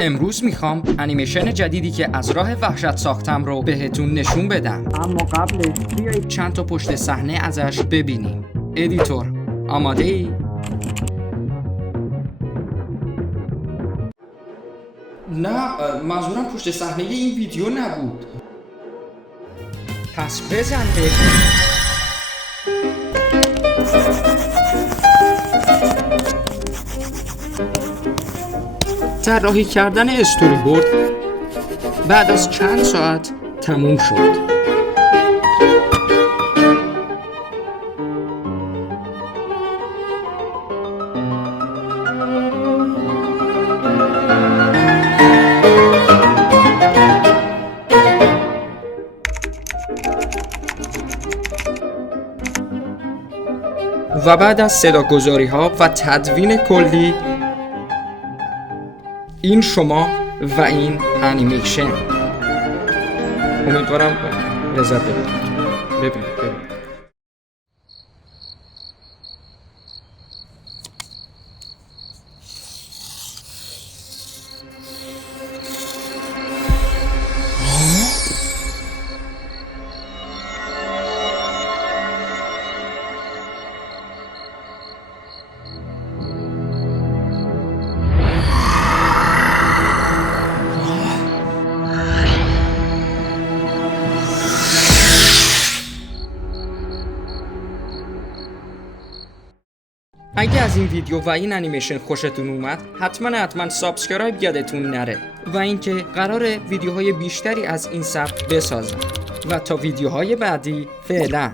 امروز میخوام انیمیشن جدیدی که از راه وحشت ساختم رو بهتون نشون بدم. اما قبلش بیایید چند تا پشت صحنه ازش ببینیم. ادیتور، آماده ای؟ نه، منظورم پشت صحنه این ویدیو نبود. پس بزن ببین. طراحی کردن استوری بورد بعد از چند ساعت تموم شد. و بعد از صداگذاری ها و تدوین کلی، این شما و این انیمیشن. امیدوارم لذت ببرید. ببینید. اگه از این ویدیو و این انیمیشن خوشتون اومد، حتما سابسکرایب یادتون نره و اینکه قراره ویدیوهای بیشتری از این سبک بسازم. و تا ویدیوهای بعدی، فعلا.